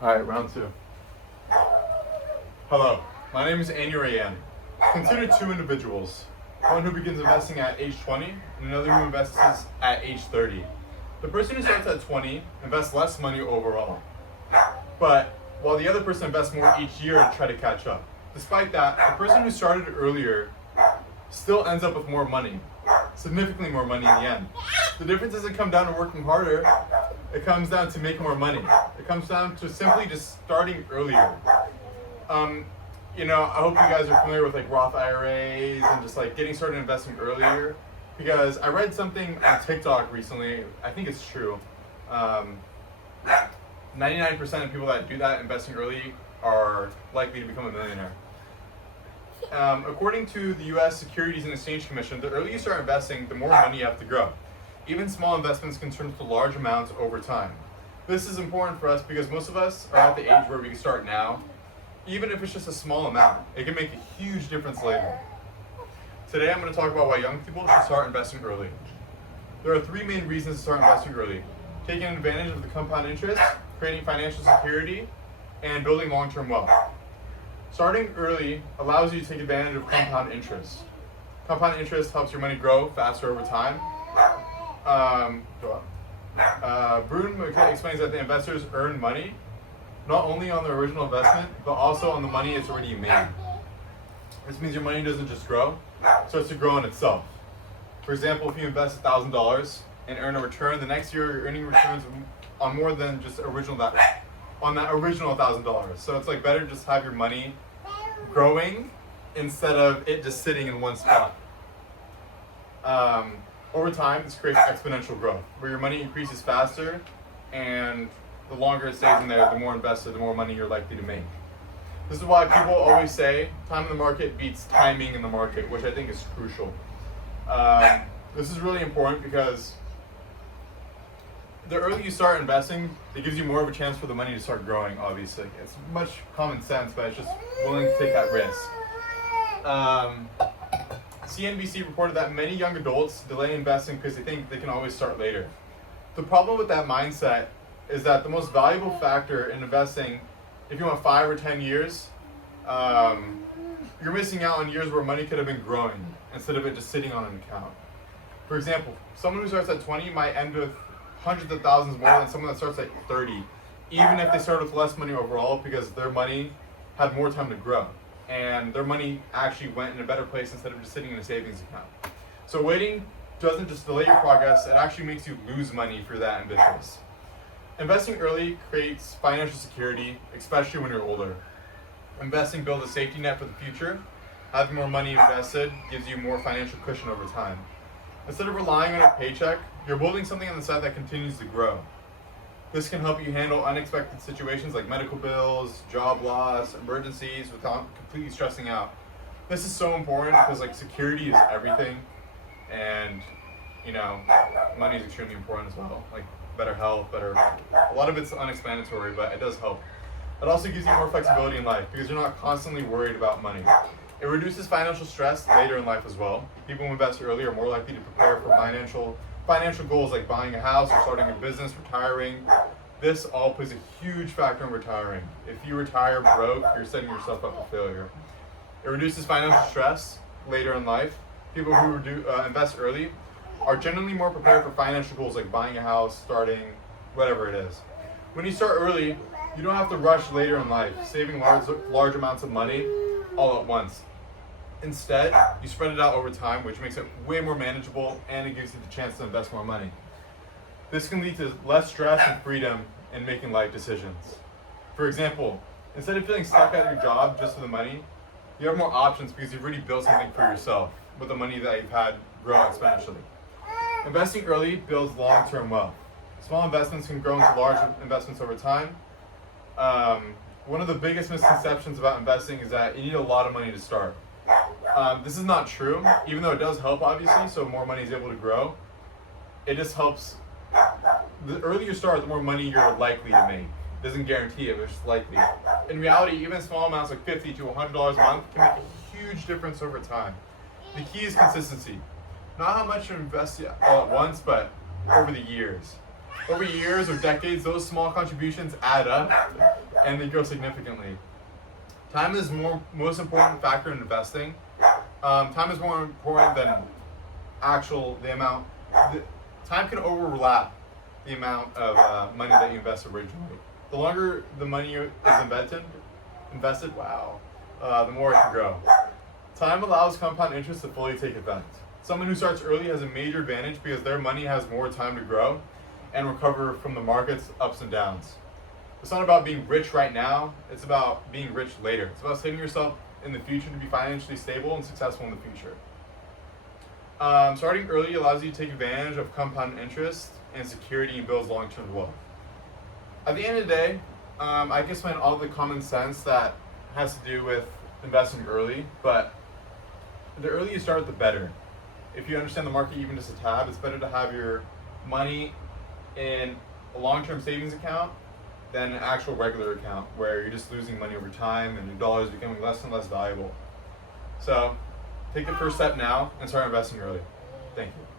All right, round two. Hello, my name is Annie Rayan. Consider two individuals, one who begins investing at age 20 and another who invests at age 30. The person who starts at 20 invests less money overall, but while the other person invests more each year to try to catch up. Despite that, the person who started earlier still ends up with more money, significantly more money in the end. The difference doesn't come down to working harder, it comes down to making more money. It comes down to simply just starting earlier. I hope you guys are familiar with like Roth IRAs and just like getting started investing earlier, because I read something on TikTok recently, I think it's true. 99% of people that do that investing early are likely to become a millionaire. According to the U.S. Securities and Exchange Commission, the earlier you start investing, the more money you have to grow. Even small investments can turn to large amounts over time. This is important for us because most of us are at the age where we can start now. Even if it's just a small amount, it can make a huge difference later. Today I'm going to talk about why young people should start investing early. There are three main reasons to start investing early: taking advantage of the compound interest, creating financial security, and building long-term wealth. Starting early allows you to take advantage of compound interest. Compound interest helps your money grow faster over time. Brune explains that the investors earn money not only on the original investment, but also on the money it's already made. This means your money doesn't just grow, it starts to grow on itself. For example, if you invest $1,000 and earn a return, the next year you're earning returns on more than just on that original $1,000. So it's like better just have your money growing instead of it just sitting in one spot. Over time, this creates exponential growth, where your money increases faster, and the longer it stays in there, the more invested, the more money you're likely to make. This is why people always say time in the market beats timing in the market, which I think is crucial. This is really important because the earlier you start investing, it gives you more of a chance for the money to start growing, obviously. It's much common sense, but it's just willing to take that risk. CNBC reported that many young adults delay investing because they think they can always start later. The problem with that mindset is that the most valuable factor in investing, if you want 5 or 10 years, you're missing out on years where money could have been growing instead of it just sitting on an account. For example, someone who starts at 20 might end with hundreds of thousands more than someone that starts at 30, even if they start with less money overall, because their money had more time to grow and their money actually went in a better place instead of just sitting in a savings account. So waiting doesn't just delay your progress, it actually makes you lose money if you're that ambitious. Investing early creates financial security, especially when you're older. Investing builds a safety net for the future. Having more money invested gives you more financial cushion over time. Instead of relying on a paycheck, you're building something on the side that continues to grow. This can help you handle unexpected situations like medical bills, job loss, emergencies without completely stressing out. This is so important because like security is everything, and money is extremely important as well. Like better health, a lot of it's unexplanatory, but it does help. It also gives you more flexibility in life because you're not constantly worried about money. It reduces financial stress later in life as well. People who invest early are more likely to prepare for financial goals like buying a house or starting a business, retiring. This all plays a huge factor in retiring. If you retire broke, you're setting yourself up for failure. It reduces financial stress later in life. People who invest early are generally more prepared for financial goals like buying a house, starting, whatever it is. When you start early, you don't have to rush later in life, saving large amounts of money all at once. Instead, you spread it out over time, which makes it way more manageable, and it gives you the chance to invest more money. This can lead to less stress and freedom in making life decisions. For example, instead of feeling stuck at your job just for the money, you have more options because you've already built something for yourself with the money that you've had grow exponentially. Investing early builds long-term wealth. Small investments can grow into large investments over time. One of the biggest misconceptions about investing is that you need a lot of money to start. This is not true, even though it does help obviously, so more money is able to grow. It just helps. The earlier you start, the more money you're likely to make. It doesn't guarantee it, but it's just likely. In reality, even small amounts like $50 to $100 a month can make a huge difference over time. The key is consistency. Not how much you invest all at once, but over the years. Over years or decades, those small contributions add up and they grow significantly. Time is most important factor in investing. Time is more important than the amount. Time can overlap the amount of money that you invest originally. The longer the money is invested, the more it can grow. Time allows compound interest to fully take effect. Someone who starts early has a major advantage because their money has more time to grow and recover from the market's ups and downs. It's not about being rich right now, it's about being rich later. It's about setting yourself in the future to be financially stable and successful in the future. Starting early allows you to take advantage of compound interest and security and builds long-term wealth. At the end of the day, I can explain all the common sense that has to do with investing early, but the earlier you start, the better. If you understand the market even just a tad, it's better to have your money in a long-term savings account than an actual regular account where you're just losing money over time and your dollar is becoming less and less valuable. So take the first step now and start investing early. Thank you.